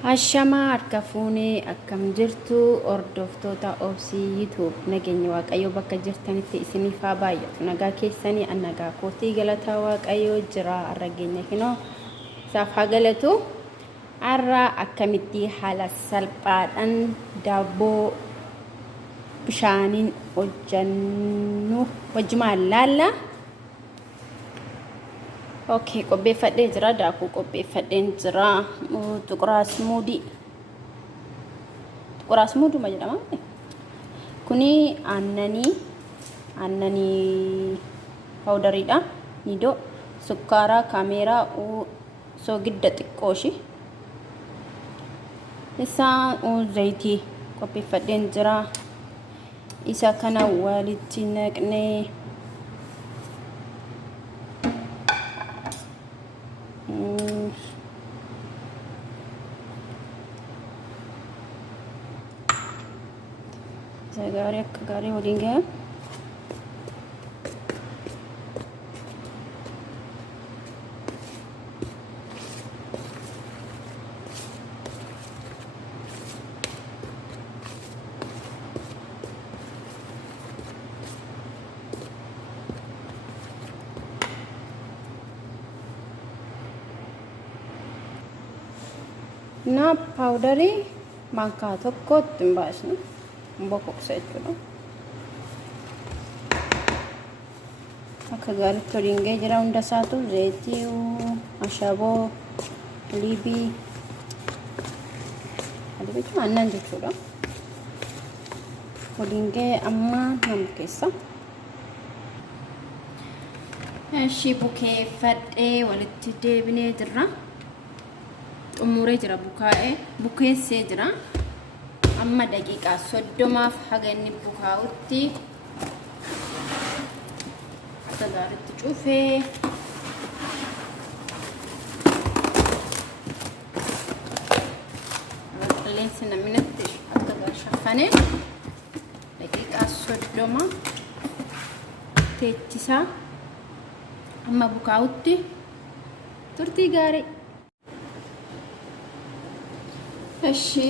Ashama harkafuunee akkam jirtu hordoftoota obsii YouTube nageenya waaqayyoo bakka jirtanitti isiniif haa baay'atu nagaa keessanii annagaa kootii galataa waaqayyoo jira arrageenya kinoo isaaf haa galatu arra akkamitti haala salphaadhaan daabboo bishaaniin hojjannu wajjumaan laalla. Okay, kobbee fadhee jira daakuu kobbee fadheen jira tuquraas muuduma jedhama kuni annanii powderiidha nido sukkaara kaameeraa soogidda xiqqooshi isaa zayitii kobbee fadheen jira isa kana walitti naqnee Zagari kagari hodinga na powderi mangka tokko timbasni mbokok sechuudha akka gaariitti hodingee jira hunda isaatu zayitii ashaboo liibii adibitu aannan jechuudha hodingee amma nam keessa eshi bukeeffadhee walitti deebinee jirra xumuree jira bukeessee jira amma daqiiqaa 30 haga inni bukaa'utti akka gaariitti cufee qilleensi naminatti akka gaarii shafanee daqiiqaa 30 teechisaa amma bukaa'utti turtii gaarii. Eshi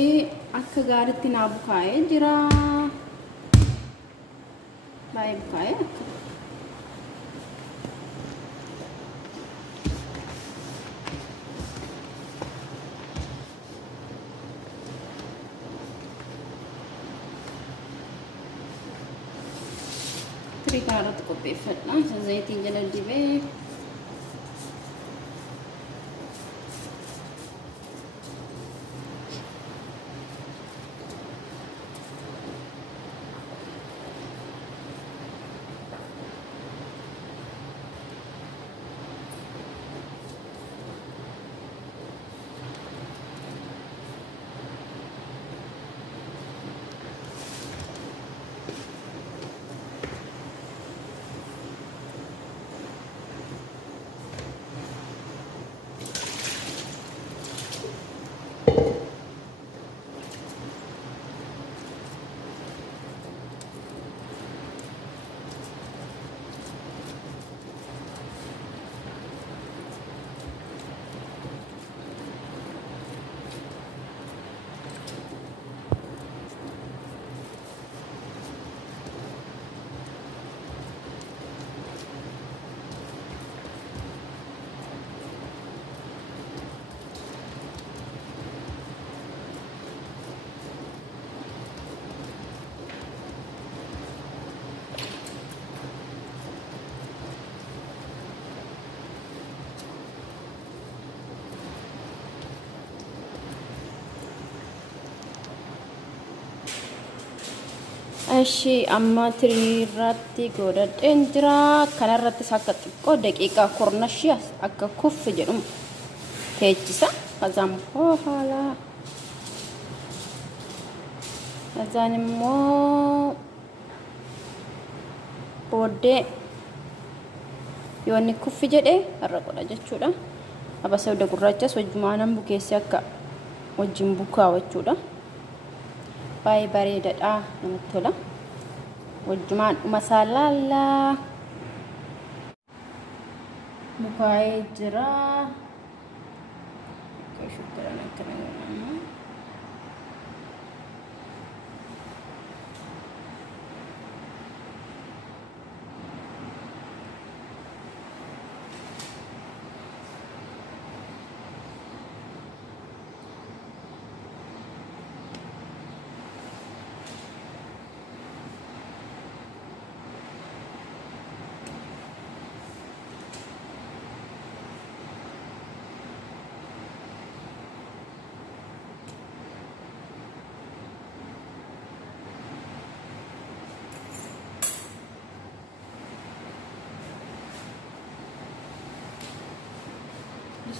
akka gaariitti naa bukaa'ee jira baay'ee bukaa'ee akka tirii kanarratti qopheeffadha isa zayitiin jala dibee Eshi amma tiriirratti godhadheen jira kanarratti akka xiqqoo daqiiqaa 10 akka kuffi jedhumu teechisa kazaan haala kazaan immoo booddee yoonni kuffi jedhee har'a godha jechuudha abasa wada gurraachas wajjumaanan bukeessi akka wajjin bukaa jechuudha baay'ee bareedaadha namatti tola wajjumaan masaalala bukaa'ee jira. Shukran.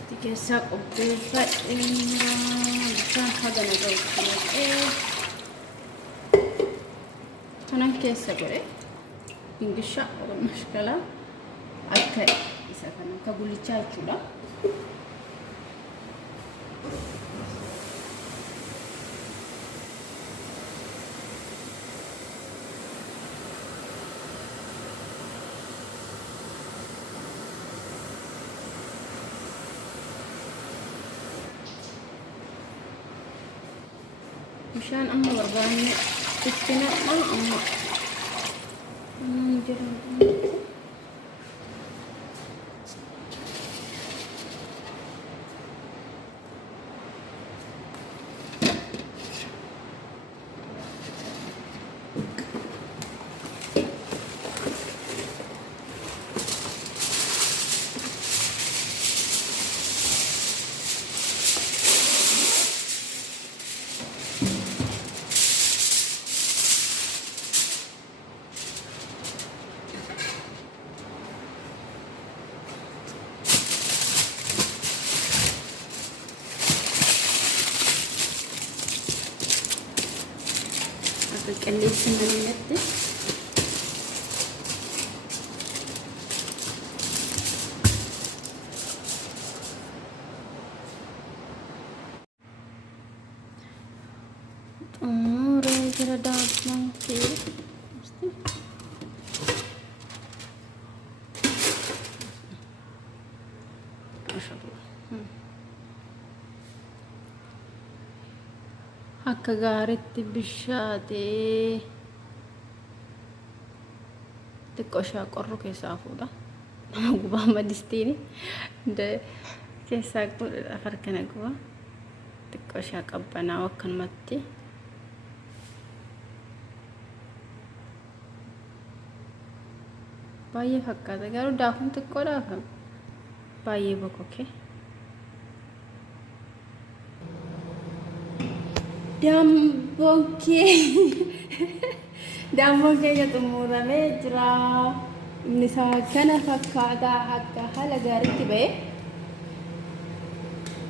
Tikesa qopheessa bishaan haga naqee kanan keessa godhe indisha mashkala akka isa kana ka gullichaa jechuudha. Bishaan amma barbaanne itti naqna amma قليت من النت أمور جردات مانكي ما شاء الله akka gaariitti bishaatee xiqqoo ishee qorru keessaa fuudha. Nama gubaa madistiini keessaa afar kana guba xiqqoo ishee qabbanaa akkanumatti baay'ee fakkaata garuu daakuun xiqqoo daakama baay'ee bokoke. Damboon keenya xumuramee jira. Inni isaa kana fakkaata akka haala gaariitti ba'e.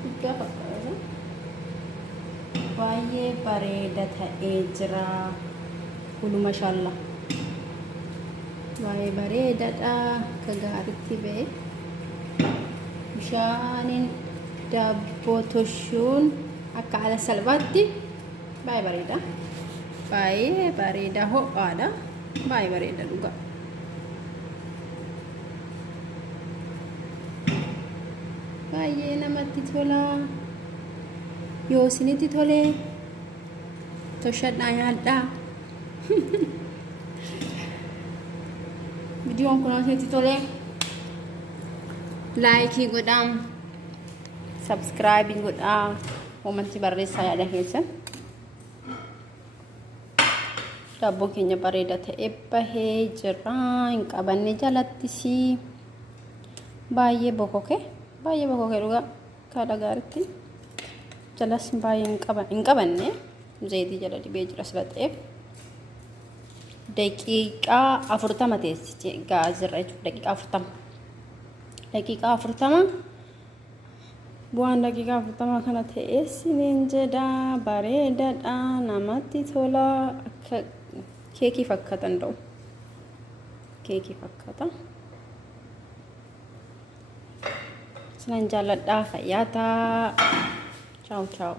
Guddaa fakkaata. Baay'ee bareeda ta'ee jira. Kulu mashallah. Baay'ee bareedaadha akka gaariitti ba'e. Bishaaniin daabboo toshuun akka haala salphaatti baay'ee bareeda. Baay'ee bareeda ho'aadha. Baay'ee bareeda dhugaa. Baay'ee namatti tola. Yoo isinitti tole toshadhaa nyaadhaa. Viidiyoon kun isinitti tole laayikii godhaa, sabskiraayibii godhaa, komentii barreessaa yaada keessan. Daabboon keenya bareeda ta'ee bahee jira. Hin qabanne jalattis baay'ee bokoke dhugaa kaadha gaariitti. Jalas baay'ee hin qabanne zayitii jala dibee jira sila ta'eef. Daqiiqaa 40 teessiche gaazirra jechuudha. Daqiiqaa 40 bu'aan daqiiqaa 40 kana teessiniin jedha. Bareedaadha, namatti tola. Akka keekii fakkaatan ta'u keekii fakkaata. Sinan jaalladhaa. Fayyaa ta'aa. Ciao ciao.